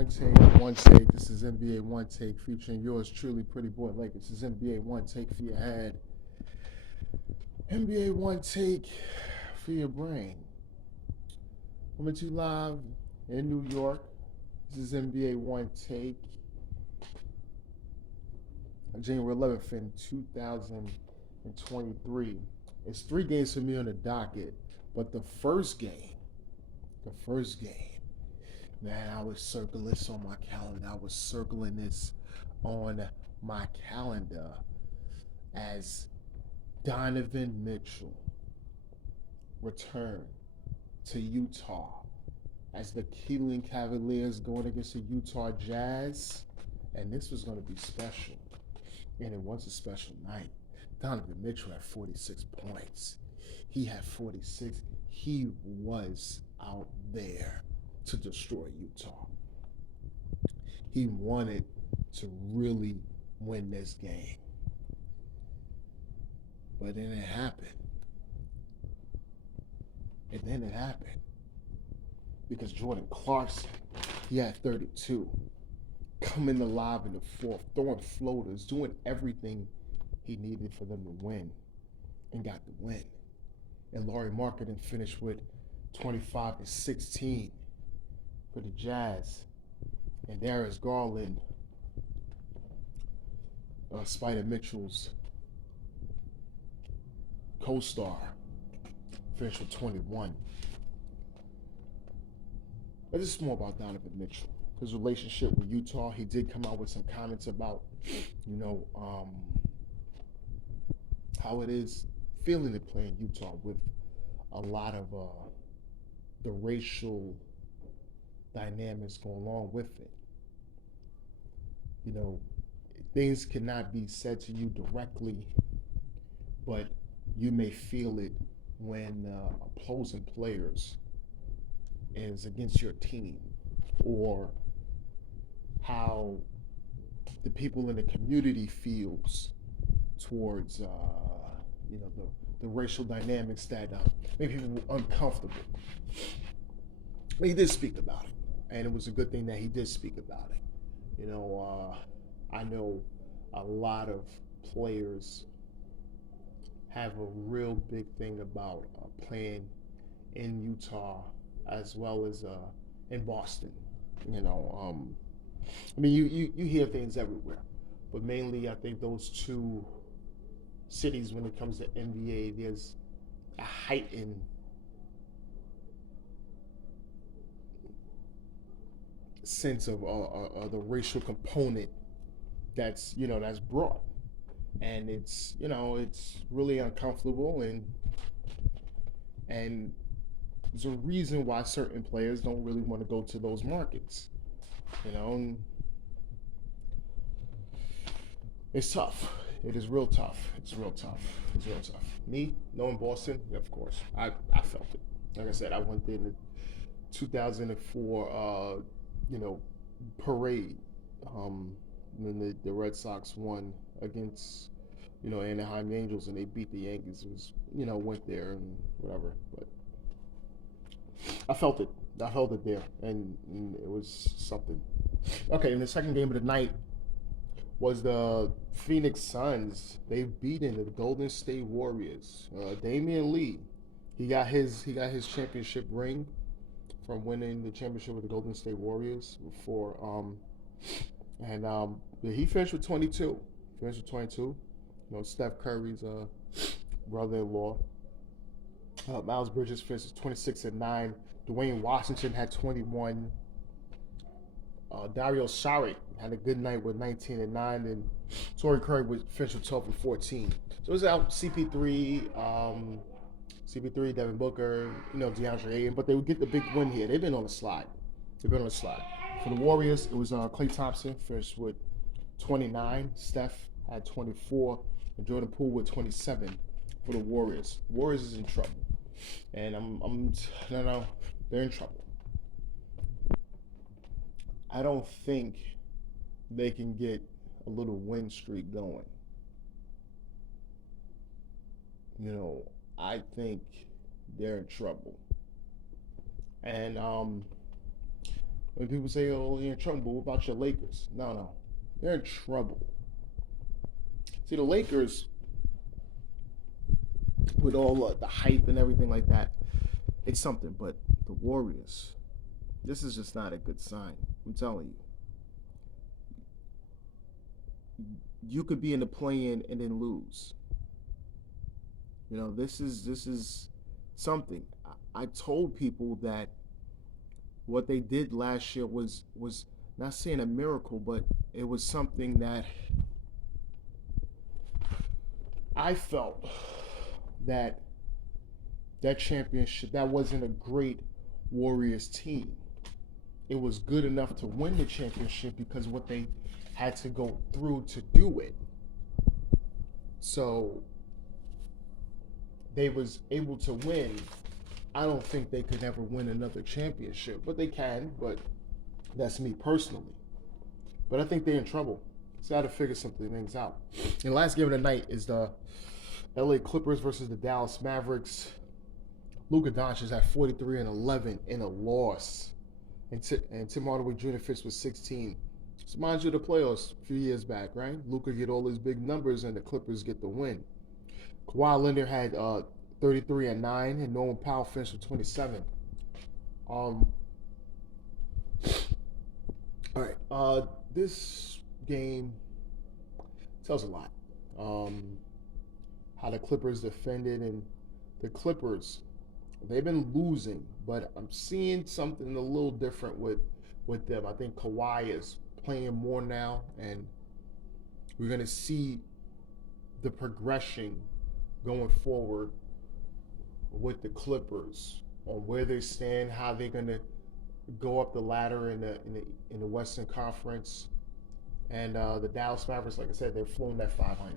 One take. This is NBA One Take featuring yours truly, Pretty Boy Lakers. This is NBA One Take for your head. NBA One Take for your brain. Coming to you live in New York. This is NBA One Take. January 11th in 2023. It's 3 games for me on the docket, but the first game, man, I was circling this on my calendar. I was circling this on my calendar as Donovan Mitchell returned to Utah as the Cleveland Cavaliers going against the Utah Jazz. And this was going to be special. And it was a special night. Donovan Mitchell had 46 points. He had 46. He was out there to destroy Utah. He wanted to really win this game. But then it happened. Because Jordan Clarkson, he had 32. Coming alive in the fourth, throwing floaters, doing everything he needed for them to win, and got the win. And Lauri Markkanen finished with 25 and 16 for the Jazz. And Darius Garland, Spider Mitchell's co-star, finished with 21. But this is more about Donovan Mitchell. His relationship with Utah. He did come out with some comments about, how it is feeling to play in Utah with a lot of the racial dynamics going along with it. You know, things cannot be said to you directly, but you may feel it when opposing players is against your team, or how the people in the community feels towards the racial dynamics that make people uncomfortable. He did speak about it, and it was a good thing that he did speak about it. I know a lot of players have a real big thing about playing in Utah as well as in Boston. You hear things everywhere, but mainly I think those two cities, when it comes to NBA, there's a heightened sense of the racial component that's brought, and it's really uncomfortable, and there's a reason why certain players don't really want to go to those markets. It's tough. It is real tough. It's real tough. Me, knowing Boston, of course, I felt it. Like I said, I went there in the 2004, parade when the Red Sox won against, Anaheim Angels, and they beat the Yankees. It was, went there and whatever. But I felt it. There, and it was something. Okay, and the second game of the night was the Phoenix Suns. They've beaten the Golden State Warriors. Damian Lee, he got his championship ring from winning the championship with the Golden State Warriors before. He finished with 22. Steph Curry's brother-in-law. Miles Bridges finished with 26 and 9. Dwayne Washington had 21. Dario Saric had a good night with 19 and 9, and Torrey Craig finished with 12 and 14. So it was out CP3, Devin Booker, DeAndre Ayton, but they would get the big win here. They've been on the slide. For the Warriors, it was Klay Thompson finished with 29. Steph had 24, and Jordan Poole with 27 for the Warriors. Warriors is in trouble, and they're in trouble. I don't think they can get a little win streak going. I think they're in trouble. And When people say, "Oh, you're in trouble," what about your Lakers? No, no, they're in trouble. See, the Lakers, with all the hype and everything like that, it's something. But the Warriors, this is just not a good sign. I'm telling you. You could be in the play-in and then lose. This is something. I told people that what they did last year was not saying a miracle, but it was something that I felt that that championship, that wasn't a great Warriors team. It was good enough to win the championship because what they had to go through to do it. So they was able to win. I don't think they could ever win another championship, but they can. But that's me personally. But I think they're in trouble. So I got to figure some things out. And the last game of the night is the LA Clippers versus the Dallas Mavericks. Luka Doncic is at 43 and 11 in a loss, and Tim Hardaway Jr. finished with 16. So mind you, the playoffs a few years back, right? Luka get all his big numbers, and the Clippers get the win. Kawhi Leonard had 33 and 9, and Norman Powell finished with 27. All right. This game tells a lot. How the Clippers defended, and the Clippers, they've been losing, but I'm seeing something a little different with them. I think Kawhi is playing more now, and we're going to see the progression going forward with the Clippers on where they stand, how they're going to go up the ladder in the Western Conference, and the Dallas Mavericks, like I said, they're floating at 500.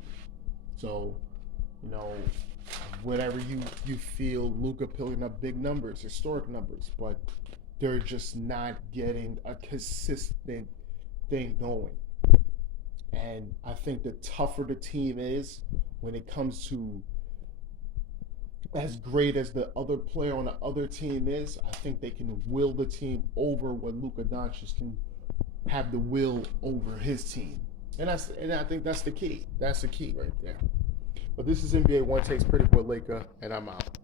So, whatever you feel, Luka pulling up big numbers, historic numbers, but they're just not getting a consistent thing going. And I think the tougher the team is when it comes to as great as the other player on the other team is, I think they can will the team over when Luka Doncic can have the will over his team. And I think that's the key. That's the key right there. But this is NBA One Takes Pretty Boy Laker, and I'm out.